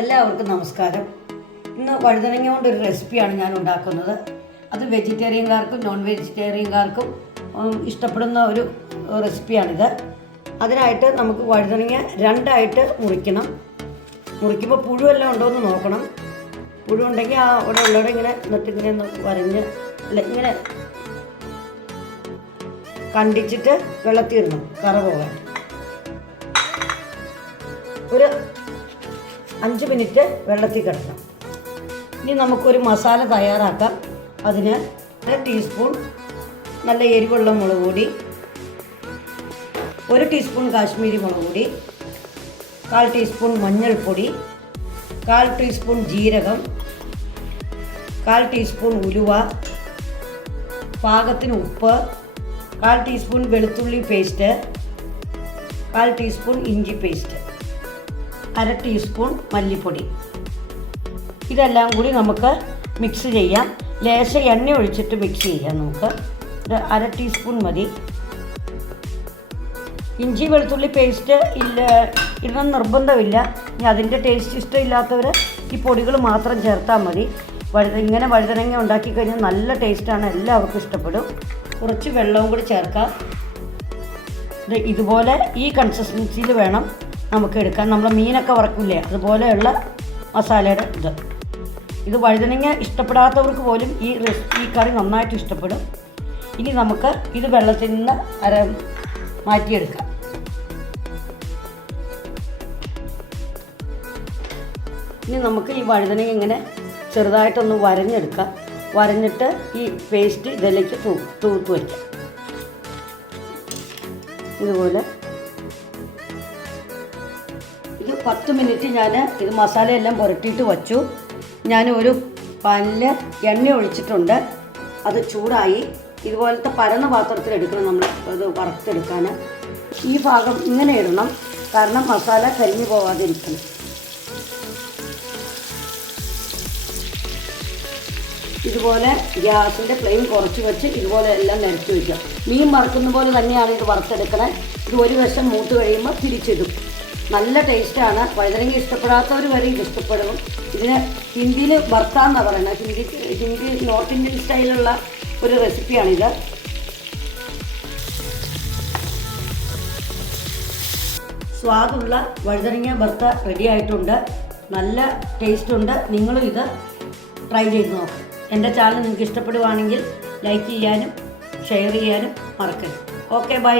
എല്ലാവർക്കും നമസ്കാരം. ഇന്ന് വഴുതനങ്ങ കൊണ്ടൊരു റെസിപ്പിയാണ് ഞാൻ ഉണ്ടാക്കുന്നത്. അത് വെജിറ്റേറിയൻകാർക്കും നോൺ വെജിറ്റേറിയൻകാർക്കും ഇഷ്ടപ്പെടുന്ന ഒരു റെസിപ്പിയാണിത്. അതിനായിട്ട് നമുക്ക് വഴുതനങ്ങ രണ്ടായിട്ട് മുറിക്കണം. മുറിക്കുമ്പോൾ പുഴുവെല്ലാം ഉണ്ടോ എന്ന് നോക്കണം. പുഴു ഉണ്ടെങ്കിൽ ആ ഇവിടെ ഉള്ളവിടെ ഇങ്ങനെ എന്നിട്ട് ഇങ്ങനെ വരഞ്ഞ് അല്ല ഇങ്ങനെ കണ്ടിച്ചിട്ട് വെള്ളത്തിരുന്നു കറ പോകാൻ. ഒരു അഞ്ച് മിനിറ്റ് വെള്ളത്തിൽ കിടക്കണം ഇനി നമുക്കൊരു മസാല തയ്യാറാക്കാം. അതിന് അര ടീസ്പൂൺ നല്ല എരിവുള്ള മുളക് പൊടി ഒരു ടീസ്പൂൺ കാശ്മീരി മുളക് പൊടി കാൽ ടീസ്പൂൺ മഞ്ഞൾപ്പൊടി കാൽ ടീസ്പൂൺ ജീരകം കാൽ ടീസ്പൂൺ ഉലുവ പാകത്തിന് ഉപ്പ് കാൽ ടീസ്പൂൺ വെളുത്തുള്ളി പേസ്റ്റ് കാൽ ടീസ്പൂൺ ഇഞ്ചി പേസ്റ്റ്. അര ടീസ്പൂൺ മല്ലിപ്പൊടി. ഇതെല്ലാം കൂടി നമുക്ക് മിക്സ് ചെയ്യാം. ലേശ എണ്ണ ഒഴിച്ചിട്ട് മിക്സ് ചെയ്യാം നമുക്ക്. ഒരു അര ടീസ്പൂൺ മതി. ഇഞ്ചി വെളുത്തുള്ളി പേസ്റ്റ് ഇല്ല ഇടണം നിർബന്ധമില്ല. ഇനി അതിന്റെ ടേസ്റ്റ് ഇഷ്ടമില്ലാത്തവർ ഈ പൊടികൾ മാത്രം ചേർത്താൽ മതി. വഴുത ഇങ്ങനെ വഴുതനങ്ങ ഉണ്ടാക്കി കഴിഞ്ഞാൽ നല്ല ടേസ്റ്റാണ് എല്ലാവർക്കും ഇഷ്ടപ്പെടും. കുറച്ച് വെള്ളവും കൂടി ചേർക്കാം. ഇത് ഇതുപോലെ ഈ കൺസിസ്റ്റൻസിയിൽ വേണം. നമുക്ക് എടുക്കാം. നമ്മൾ മീനൊക്കെ വറക്കില്ലേ അതുപോലെയുള്ള മസാലയുടെ ഇത്. ഇത് വഴുതനങ്ങ ഇഷ്ടപ്പെടാത്തവർക്ക് പോലും ഈ ഈ കറി നന്നായിട്ട് ഇഷ്ടപ്പെടും. ഇനി നമുക്ക് ഇത് വെള്ളത്തിൽ നിന്ന് അര മാറ്റിയെടുക്കാം. ഇനി നമുക്ക് ഈ വഴുതനങ്ങ ഇങ്ങനെ ചെറുതായിട്ടൊന്ന് വരഞ്ഞെടുക്കാം. വരഞ്ഞിട്ട് ഈ പേസ്റ്റ് ഇതിലേക്ക് തൂ തൂത്ത് വയ്ക്കാം ഇതുപോലെ ഇത് പത്ത് മിനിറ്റ് ഞാൻ ഇത് മസാലയെല്ലാം പുരട്ടിയിട്ട് വച്ചു. ഞാൻ ഒരു പാനിൽ എണ്ണ ഒഴിച്ചിട്ടുണ്ട്. അത് ചൂടായി. ഇതുപോലത്തെ പരന്ന പാത്രത്തിൽ എടുക്കണം നമ്മൾ ഇത് വറുത്തെടുക്കാൻ. ഈ ഭാഗം ഇങ്ങനെ ഇടണം. കാരണം മസാല കരിഞ്ഞു പോവാതിരിക്കണം. ഇതുപോലെ ഗ്യാസിന്റെ ഫ്ലെയിം കുറച്ച് വെച്ച് ഇതുപോലെ എല്ലാം നിരത്തി വയ്ക്കാം. മീൻ വറുക്കുന്ന പോലെ തന്നെയാണ് ഇത് വറുത്തെടുക്കണേ. ഇത് ഒരു വശം മൂത്ത് കഴിയുമ്പോൾ തിരിച്ചിടും. നല്ല ടേസ്റ്റാണ് വഴുതനങ്ങ ഇഷ്ടപ്പെടാത്തവർ വരെ ഇത് ഇഷ്ടപ്പെടും. ഇതിന് ഹിന്ദിയിൽ ഭർത്താന്നാണ് പറയുന്നത് ഹിന്ദി ഹിന്ദി നോർത്ത് ഇന്ത്യൻ സ്റ്റൈലുള്ള ഒരു റെസിപ്പിയാണിത് സ്വാദുള്ള വഴുതനങ്ങ ഭർത്ത റെഡി ആയിട്ടുണ്ട്. നല്ല ടേസ്റ്റ് ഉണ്ട്. നിങ്ങളും ഇത് ട്രൈ ചെയ്ത് നോക്കും. എന്റെ ചാനൽ നിങ്ങൾക്ക് ഇഷ്ടപ്പെടുവാണെങ്കിൽ ലൈക്ക് ചെയ്യാനും ഷെയർ ചെയ്യാനും മറക്കരുത്. Okay bye